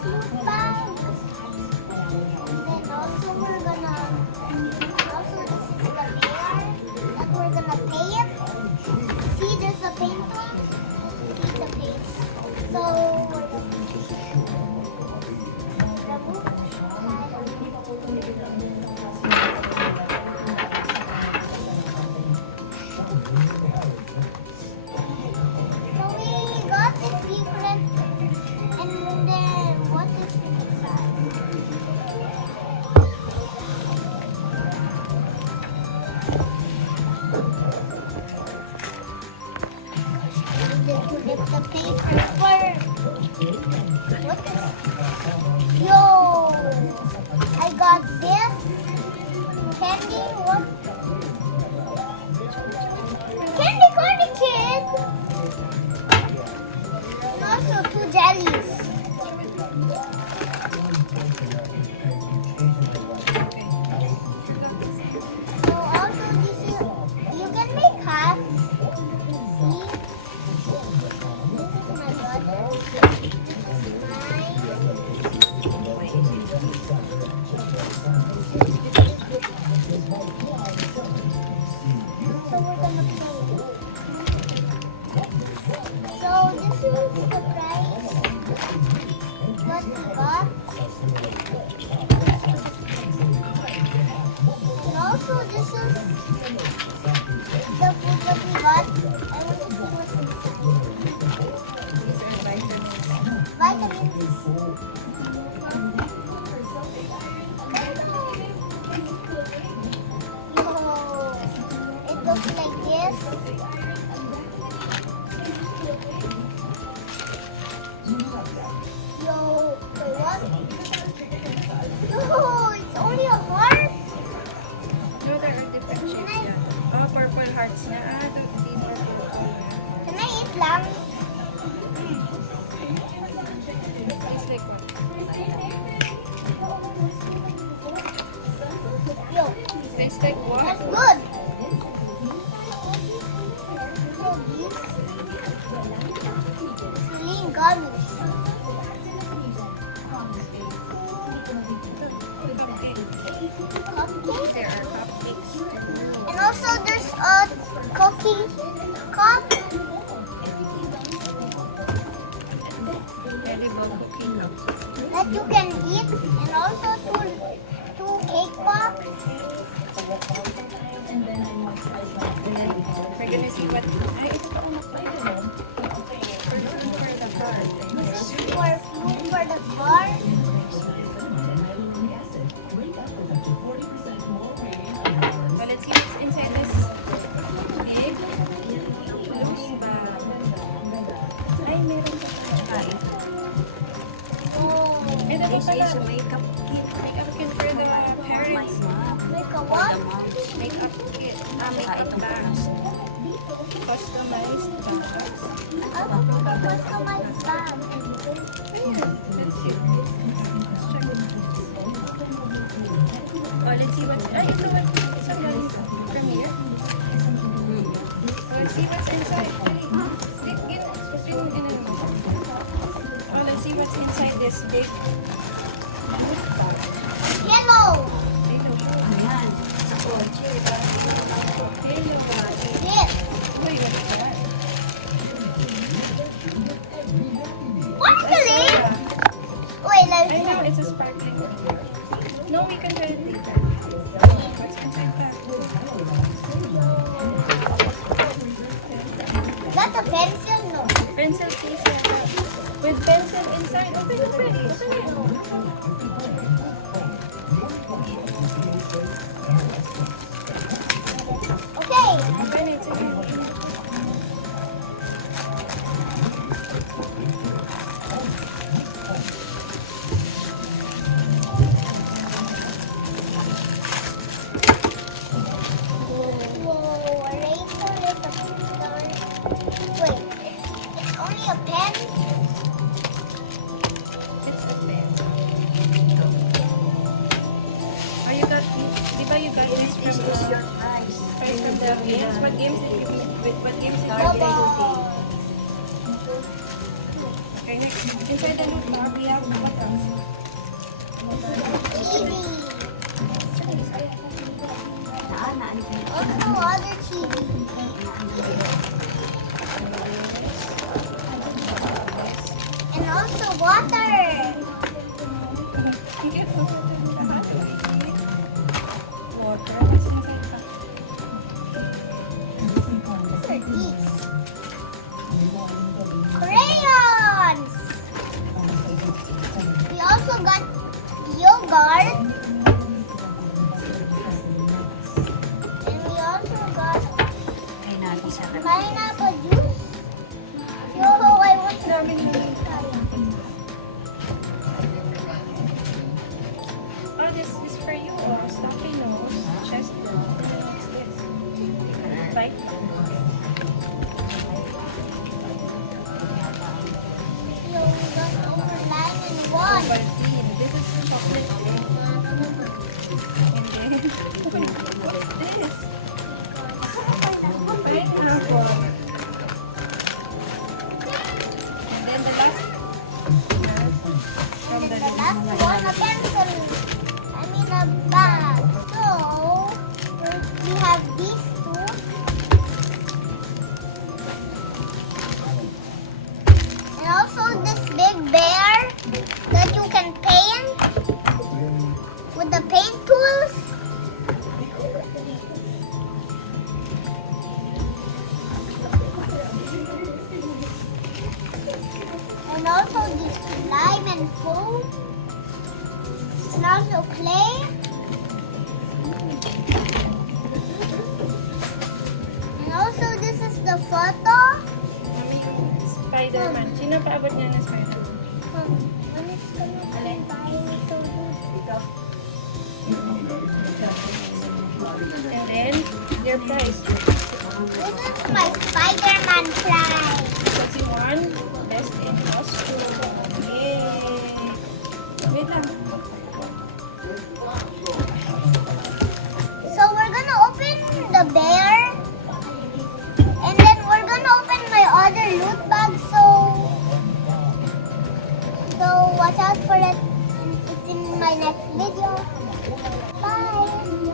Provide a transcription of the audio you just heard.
flute bag. And then also we're gonna, also this is the layer that we're gonna paint. See, there's a paint tool. See the paint. So we're gonna remove the side So we got the secret, and then what is inside? And then we get the paper for what is? Yo, I got this candy. What? Candy kid. And also 2 jellies. So also this is, you can make hats. See? This is my brother. This is mine. So we're gonna play. So this is the prize. What we got. And also this is the food that we got. I want to see what's inside. Vitamins. Yo, it looks like this. Yo, wait, what? No, it's only a heart. No, there are different shapes. Yeah. Oh, purple hearts na. The purple. Can I eat lang? Tastes like what? Yo, Tastes like what? that's good. So these clean gummies. Cupcake. There are cupcakes. And also there's a cookie cup. Edible cookie cups. That you can eat, and also two cake pops. And then we're gonna see what. Ay, ito pa ako na. For the car. This is for food for the car. So let's see what's inside this big looking bag. Ay, meron pa pala. Oh, Ito pa pala. Makeup kit. Makeup kit for the parents. make a what? Makeup kit. Makeup bags. Customized bags. I want to customize bag. Let's see. Let's check. Oh, let's see what's. Ay, ito what? It's from here. Let's see what's inside. Oh, let's see what's inside this big bag. Yellow. This. What's the lid? Wait, let's I know see. it's a sparkling water. No, we can try it later. What's inside that? That's a pencil, no? Pencil case with pencil inside. Open it, open it. Okay. Open it. Whoa, a razor with a star. Wait, it's only a pen? It's a pen. Oh, you got di ba you got this from the games? What games did you play? What games did you play? Bubble. Okay, next. Inside the loot bag, we have what else? Cheesy. Also other cheesy. And also water. Water. What's inside ka? What are these? Crayons. We also got yogurt. And we also got pineapple juice. Yo, I want Dami na. Oh, this is for you. Oh, stuffy nose, chest nose. What's this? Bike. Yo, we got over 9 in 1. Ovaltine. This is for chocolate cake. And then, what's this? Pineapple. And then the last from the The last one, a pencil. I mean a bag. So, we have these two. And also this big bear that you can paint with the paint tools. And also this slime and foam. And also clay. And also this is the photo. Mami, yung Spider-Man. Sino paabot niya ng Spider-Man? When it's gonna Alin? buy so good. And then, their price. This is my Spider-Man prize. What's in one? Best in costume. Yay! Wait lang. So we're gonna open the bear. And then we're gonna open my other loot bag. So watch out for it. It's in my next video. Bye.